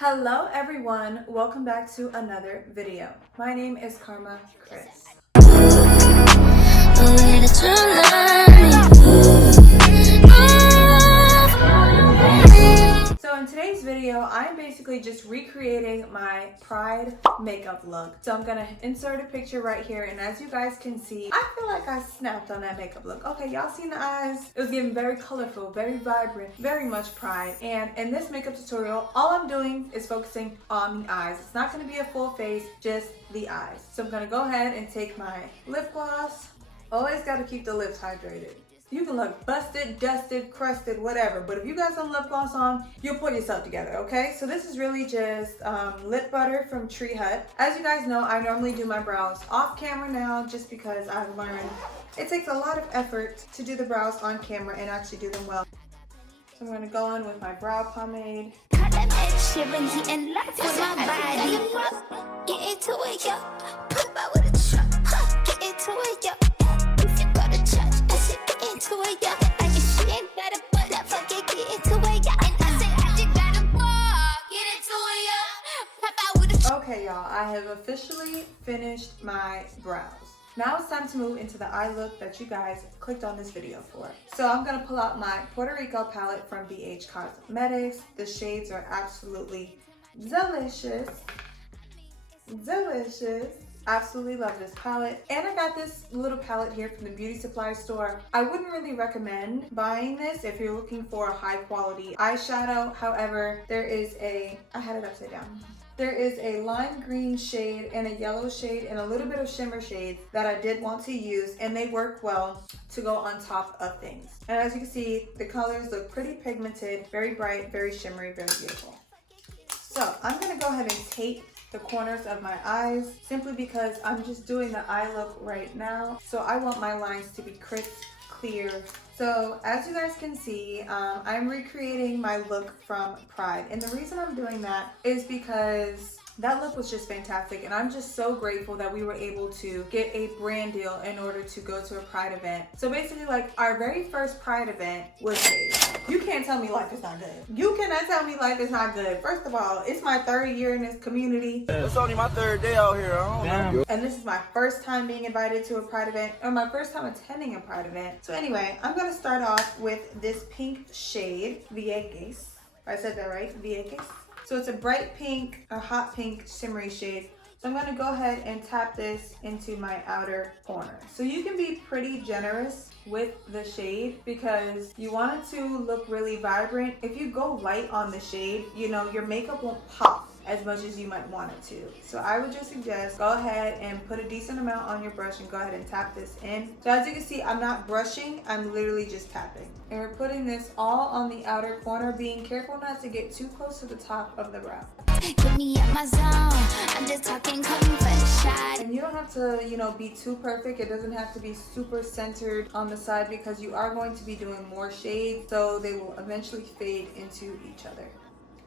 Hello everyone, welcome back to another video. My name is KARMAKRYSS. So in today's video, I'm basically just recreating my Pride makeup look. So I'm gonna insert a picture right here, and as you guys can see, I feel like I snapped on that makeup look. Okay, y'all seen the eyes? It was getting very colorful, very vibrant, very much Pride. And in this makeup tutorial, all I'm doing is focusing on the eyes. It's not gonna be a full face, just the eyes. So I'm gonna go ahead and take my lip gloss. Always gotta keep the lips hydrated. You can look busted, dusted, crusted, whatever, but if you got some lip gloss on, you'll pull yourself together, okay? So this is really just lip butter from Tree Hut. As you guys know, I normally do my brows off camera now just because I've learned it takes a lot of effort to do the brows on camera and actually do them well. So I'm gonna go in with my brow pomade. Okay y'all, I have officially finished my brows. Now it's time to move into the eye look that you guys clicked on this video for. So I'm gonna pull out my Puerto Rico palette from BH Cosmetics. The shades are absolutely delicious. Delicious. Absolutely love this palette. And I got this little palette here from the beauty supply store. I wouldn't really recommend buying this if you're looking for a high quality eyeshadow. However, there is I had it upside down. There is a lime green shade and a yellow shade and a little bit of shimmer shades that I did want to use, and they work well to go on top of things. And as you can see, the colors look pretty pigmented, very bright, very shimmery, very beautiful. So I'm gonna go ahead and tape the corners of my eyes simply because I'm just doing the eye look right now. So I want my lines to be crisp, clear. So as you guys can see, I'm recreating my look from Pride. And the reason I'm doing that is because that look was just fantastic, and I'm just so grateful that we were able to get a brand deal in order to go to a Pride event. So basically, like, our very first Pride event was paid. You can't tell me life is not good. You cannot tell me life is not good. First of all, it's my third year in this community. It's only my third day out here. I don't know. And this is my first time being invited to a Pride event, or my first time attending a Pride event. So anyway, I'm gonna start off with this pink shade, Vieques. I said that right, Vieques. So it's a bright pink, a hot pink shimmery shade. So I'm gonna go ahead and tap this into my outer corner. So you can be pretty generous with the shade because you want it to look really vibrant. If you go light on the shade, you know, your makeup won't pop as much as you might want it to. So I would just suggest go ahead and put a decent amount on your brush and go ahead and tap this in. So as you can see, I'm not brushing, I'm literally just tapping. And we're putting this all on the outer corner, being careful not to get too close to the top of the brow. And you don't have to, you know, be too perfect. It doesn't have to be super centered on the side because you are going to be doing more shades, so they will eventually fade into each other.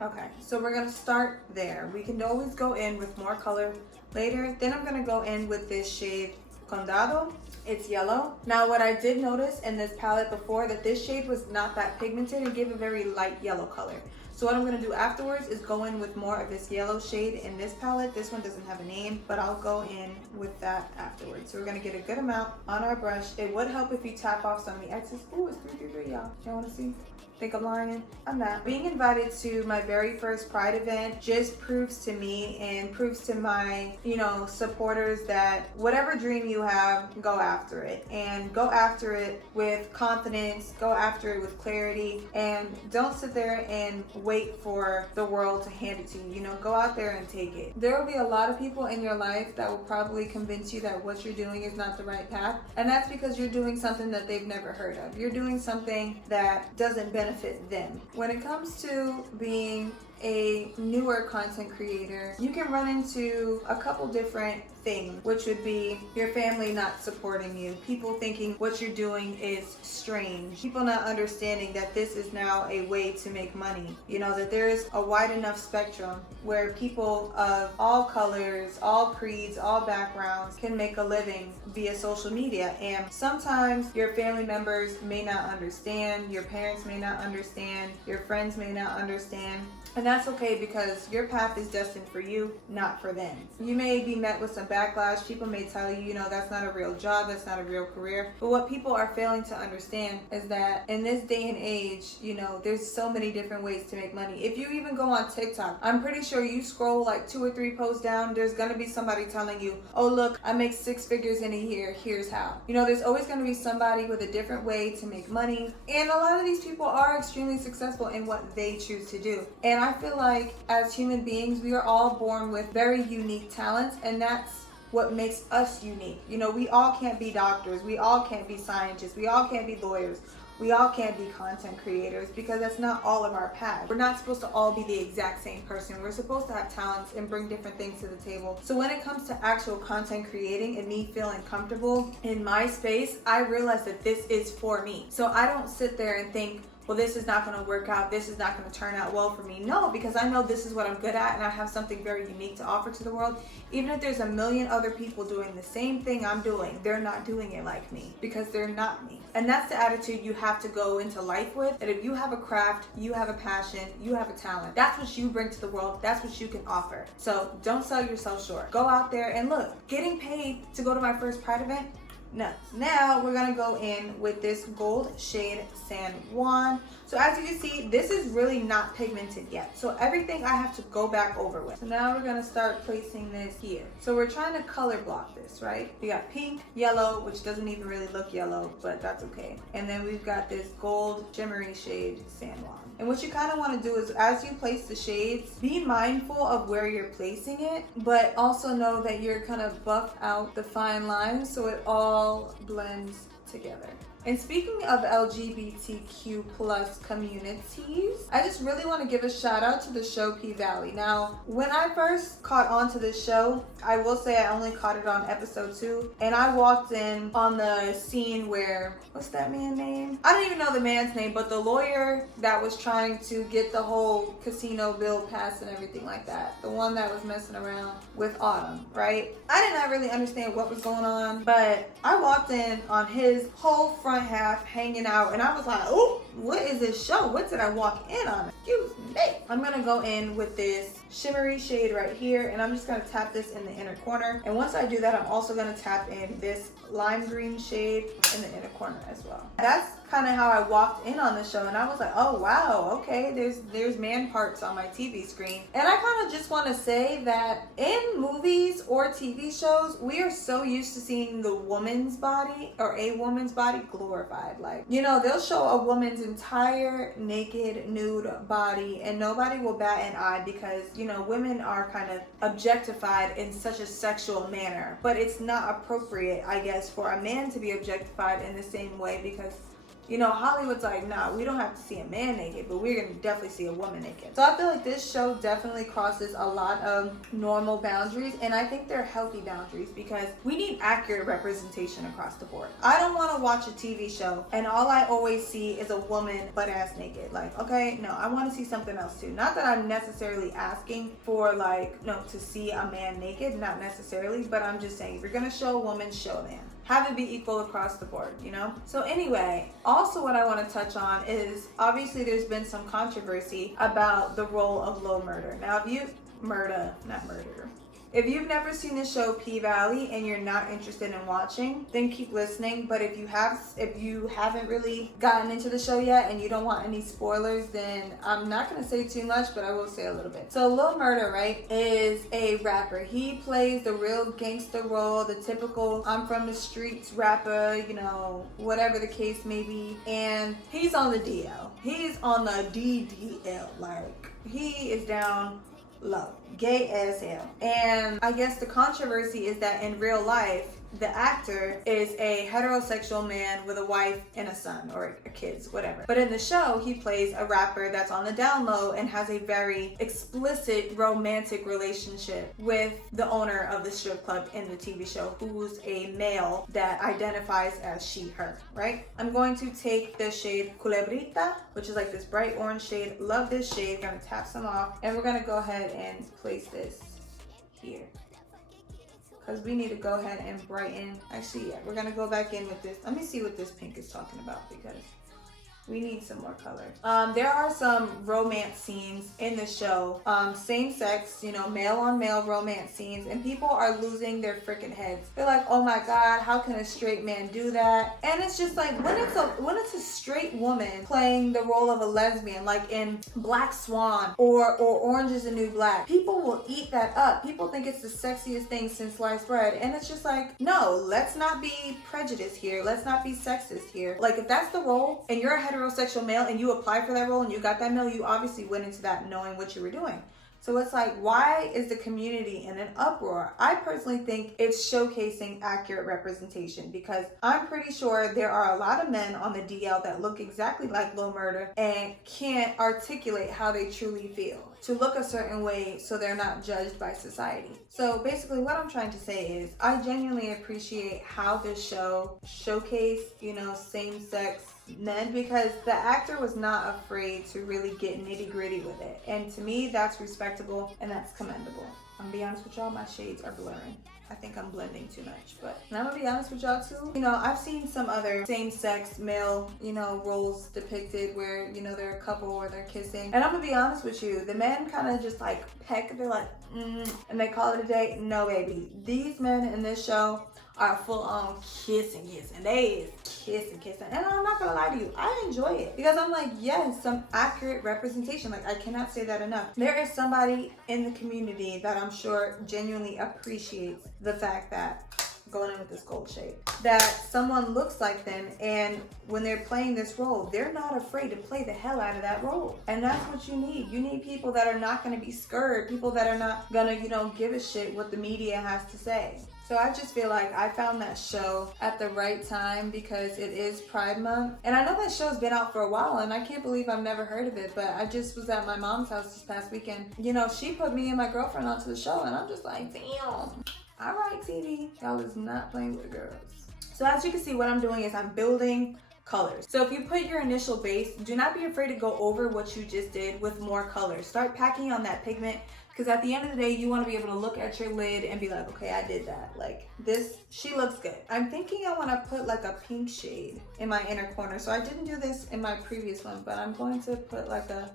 Okay, so we're gonna start there. We can always go in with more color later. Then I'm gonna go in with this shade Condado. It's yellow. Now what I did notice in this palette before, that this shade was not that pigmented and gave a very light yellow color. So what I'm gonna do afterwards is go in with more of this yellow shade in this palette. This one doesn't have a name, but I'll go in with that afterwards. So we're gonna get a good amount on our brush. It would help if you tap off some of the excess. Ooh, it's 333, y'all. Y'all wanna see? Think I'm lying? I'm not. Being invited to my very first Pride event just proves to me and proves to my, you know, supporters that whatever dream you have, go after it. And go after it with confidence, go after it with clarity, and don't sit there and wait for the world to hand it to you. You know, go out there and take it. There will be a lot of people in your life that will probably convince you that what you're doing is not the right path. And that's because you're doing something that they've never heard of. You're doing something that doesn't benefit them. When it comes to being a newer content creator, you can run into a couple different thing, which would be your family not supporting you, people thinking what you're doing is strange, people not understanding that this is now a way to make money. You know, that there is a wide enough spectrum where people of all colors, all creeds, all backgrounds can make a living via social media. And sometimes your family members may not understand, your parents may not understand, your friends may not understand. And that's okay, because your path is destined for you, not for them. You may be met with some backlash. People may tell you, you know, that's not a real job, that's not a real career. But what people are failing to understand is that in this day and age, you know, there's so many different ways to make money. If you even go on TikTok, I'm pretty sure you scroll like 2 or 3 posts down, there's gonna be somebody telling you, oh look, I make 6 figures in a year, here's how. You know, there's always gonna be somebody with a different way to make money. And a lot of these people are extremely successful in what they choose to do. And I feel like as human beings, we are all born with very unique talents, and that's what makes us unique. You know, we all can't be doctors, we all can't be scientists, we all can't be lawyers, we all can't be content creators, because that's not all of our path. We're not supposed to all be the exact same person. We're supposed to have talents and bring different things to the table. So when it comes to actual content creating and me feeling comfortable in my space, I realize that this is for me. So I don't sit there and think, well, this is not going to work out, this is not going to turn out well for me. No, because I know this is what I'm good at, and I have something very unique to offer to the world. Even if there's a million other people doing the same thing I'm doing, they're not doing it like me, because they're not me. And that's the attitude you have to go into life with, that if you have a craft, you have a passion, you have a talent, that's what you bring to the world, that's what you can offer. So don't sell yourself short. Go out there and look, getting paid to go to my first Pride event, nuts. Now we're gonna go in with this gold shade San Juan. So as you can see, this is really not pigmented yet. So everything I have to go back over with. So now we're gonna start placing this here. So we're trying to color block this, right? We got pink, yellow, which doesn't even really look yellow, but that's okay. And then we've got this gold shimmery shade San Juan. And what you kind of want to do is, as you place the shades, be mindful of where you're placing it, but also know that you're kind of buff out the fine lines so it all blends together. And speaking of LGBTQ plus communities, I just really want to give a shout out to the show P-Valley. Now, when I first caught on to this show, I will say I only caught it on episode 2, and I walked in on the scene where, what's that man's name? I don't even know the man's name, but the lawyer that was trying to get the whole casino bill passed and everything like that. The one that was messing around with Autumn, right? I did not really understand what was going on, but I walked in on his whole front half hanging out, and I was like, oh, what is this show? What did I walk in on? Excuse me. I'm gonna go in with this shimmery shade right here, and I'm just gonna tap this in the inner corner. And once I do that, I'm also gonna tap in this lime green shade in the inner corner as well. That's kind of how I walked in on the show, and I was like, oh wow, okay, there's man parts on my TV screen. And I kind of just want to say that in movies or TV shows, we are so used to seeing the woman's body or a woman's body glorified. Like, you know, they'll show a woman's entire naked nude body and nobody will bat an eye, because, you know, women are kind of objectified in such a sexual manner. But it's not appropriate, I guess, for a man to be objectified in the same way, because, you know, Hollywood's like, nah, we don't have to see a man naked, but we're going to definitely see a woman naked. So I feel like this show definitely crosses a lot of normal boundaries, and I think they're healthy boundaries, because we need accurate representation across the board. I don't want to watch a TV show and all I always see is a woman butt-ass naked. Like, okay, no, I want to see something else too. Not that I'm necessarily asking for, like, no, to see a man naked, not necessarily, but I'm just saying, if you're going to show a woman, show a man. Have it be equal across the board, you know? So anyway, also what I want to touch on is, obviously there's been some controversy about the role of Low Murder. Now, if you've never seen the show P-Valley and you're not interested in watching, then keep listening. But if you haven't really gotten into the show yet and you don't want any spoilers, then I'm not going to say too much, but I will say a little bit. So Lil Murder, right, is a rapper. He plays the real gangster role, the typical I'm from the streets rapper, you know, whatever the case may be. And he's on the DL. He's on the DDL. Like, he is down low, gay as hell. And I guess the controversy is that in real life, the actor is a heterosexual man with a wife and a son, or kids, whatever. But in the show, he plays a rapper that's on the down low and has a very explicit romantic relationship with the owner of the strip club in the TV show, who's a male that identifies as she, her, right? I'm going to take the shade Culebrita, which is like this bright orange shade. Love this shade. Gonna tap some off, and we're gonna go ahead and place this here, because we need to go ahead and brighten. Actually, yeah, we're gonna go back in with this. Let me see what this pink is talking about, because we need some more color. There are some romance scenes in the show, same sex, you know, male on male romance scenes, and people are losing their freaking heads. They're like, oh my God, how can a straight man do that? And it's just like, when it's a straight woman playing the role of a lesbian, like in Black Swan or Orange is the New Black, people will eat that up. People think it's the sexiest thing since sliced bread, and it's just like, no, let's not be prejudiced here. Let's not be sexist here. Like, if that's the role and you're a heterosexual male and you apply for that role and you got that male, you obviously went into that knowing what you were doing. So it's like, why is the community in an uproar? I personally think it's showcasing accurate representation, because I'm pretty sure there are a lot of men on the DL that look exactly like Lil Murda and can't articulate how they truly feel to look a certain way so they're not judged by society. So basically what I'm trying to say is, I genuinely appreciate how this show showcased, you know, same-sex men, because the actor was not afraid to really get nitty-gritty with it. And to me, that's respectable and that's commendable. I'm gonna be honest with y'all, my shades are blurring. I think I'm blending too much, but I'm gonna be honest with y'all too. You know, I've seen some other same-sex male, you know, roles depicted where, you know, they're a couple or they're kissing. And I'm gonna be honest with you, the men kind of just like peck, they're like, and they call it a day. No, baby. These men in this show are full on kissing. They is kissing. And I'm not gonna lie to you, I enjoy it, because I'm like, yes, some accurate representation. Like, I cannot say that enough. There is somebody in the community that I'm sure genuinely appreciates the fact that, going in with this gold shade, that someone looks like them, and when they're playing this role, they're not afraid to play the hell out of that role. And that's what you need. You need people that are not going to be scared, people that are not gonna, you know, give a shit what the media has to say. So I just feel like I found that show at the right time, because it is Pride Month. And I know that show's been out for a while, and I can't believe I've never heard of it, but I just was at my mom's house this past weekend. You know, she put me and my girlfriend onto the show, and I'm just like, damn. All right, TV, y'all is not playing with the girls. So as you can see, what I'm doing is I'm building colors. So if you put your initial base, do not be afraid to go over what you just did with more colors. Start packing on that pigment, because at the end of the day, you want to be able to look at your lid and be like, okay, I did that. Like this, she looks good. I'm thinking I want to put like a pink shade in my inner corner. So I didn't do this in my previous one, but I'm going to put like a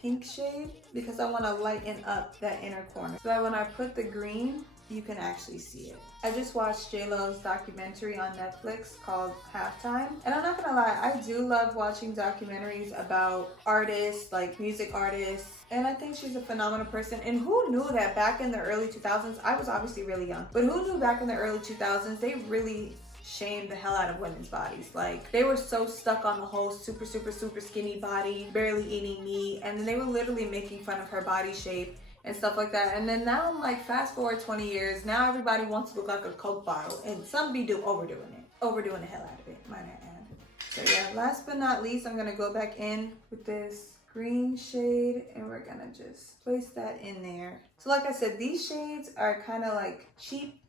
pink shade, because I want to lighten up that inner corner, so that when I put the green, you can actually see it. I just watched J-Lo's documentary on Netflix called Halftime, and I'm not gonna lie, I do love watching documentaries about artists, like music artists, and I think she's a phenomenal person. And who knew that back in the early 2000s, I was obviously really young, but who knew back in the early 2000s, they really shamed the hell out of women's bodies. Like, they were so stuck on the whole super skinny body, barely eating meat, and then they were literally making fun of her body shape and stuff like that. And then now I'm like, fast forward 20 years, now everybody wants to look like a Coke bottle, and some be overdoing the hell out of it, might I add. So yeah, last but not least, I'm gonna go back in with this green shade, and we're gonna just place that in there. So like I said, these shades are kind of like cheap.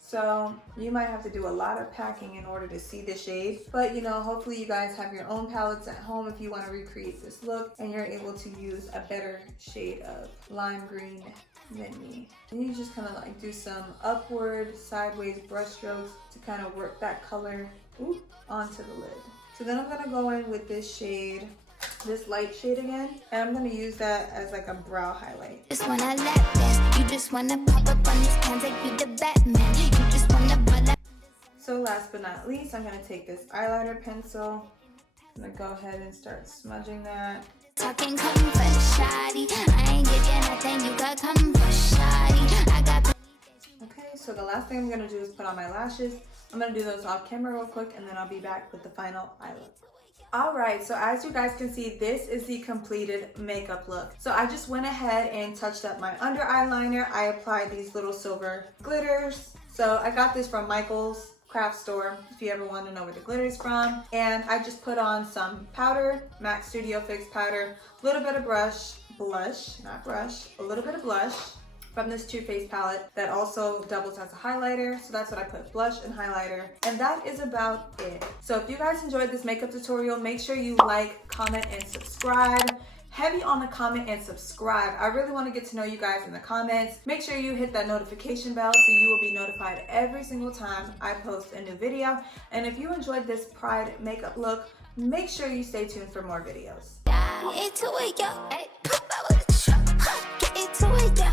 So you might have to do a lot of packing in order to see the shade. But you know, hopefully you guys have your own palettes at home if you want to recreate this look, and you're able to use a better shade of lime green than me. And you just kind of like do some upward, sideways brush strokes to kind of work that color onto the lid. So then I'm gonna go in with this shade, this light shade again, and I'm gonna use that as like a brow highlight. Just wanna lap dance. You just wanna pop up on these cans like you the Batman. You just wanna butt up. So last but not least, I'm gonna take this eyeliner pencil. I'm gonna go ahead and start smudging that. Talking comfort, shoddy. I ain't getting nothing, you got comfort, shoddy. I got. Okay, so the last thing I'm gonna do is put on my lashes. I'm gonna do those off camera real quick, and then I'll be back with the final eye look. Alright, so as you guys can see, this is the completed makeup look. So I just went ahead and touched up my under eyeliner. I applied these little silver glitters. So I got this from Michael's craft store, if you ever want to know where the glitter is from. And I just put on some powder, MAC Studio Fix powder, a little bit of a little bit of blush from this Too Faced palette that also doubles as a highlighter. So that's what I put, blush and highlighter. And that is about it. So if you guys enjoyed this makeup tutorial, make sure you like, comment, and subscribe. Heavy on the comment and subscribe. I really want to get to know you guys in the comments. Make sure you hit that notification bell so you will be notified every single time I post a new video. And if you enjoyed this Pride makeup look, make sure you stay tuned for more videos. Get into it, yo. Hey, pop out with a truck. Get into it, yo.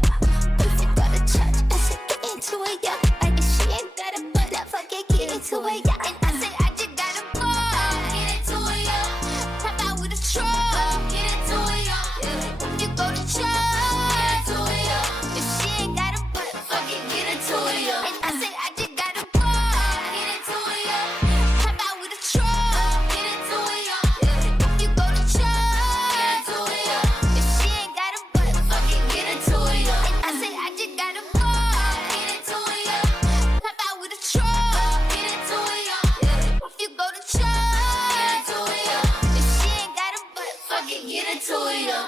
If you go to church, I said get into it, yo. Like if she ain't got a butt, I fucking get into it, yo. And I said I just gotta go. Get into it, yo. Pop out with a truck. Get into it, yo. If you go to church, get into it, yo. If she ain't got a butt, fucking get into it, yo. And I said I just gotta go. Get into it, yo. Pop out with a truck. Get into it, yo. If you go to church, get into it, yo. If she ain't got a butt, fucking get into it, yo. And I said I just gotta go. Get into it, yo. Pop out with a truck. Get into it, yo. If you go to church, get into it, yo. If she ain't got a butt, fucking get into it, yo.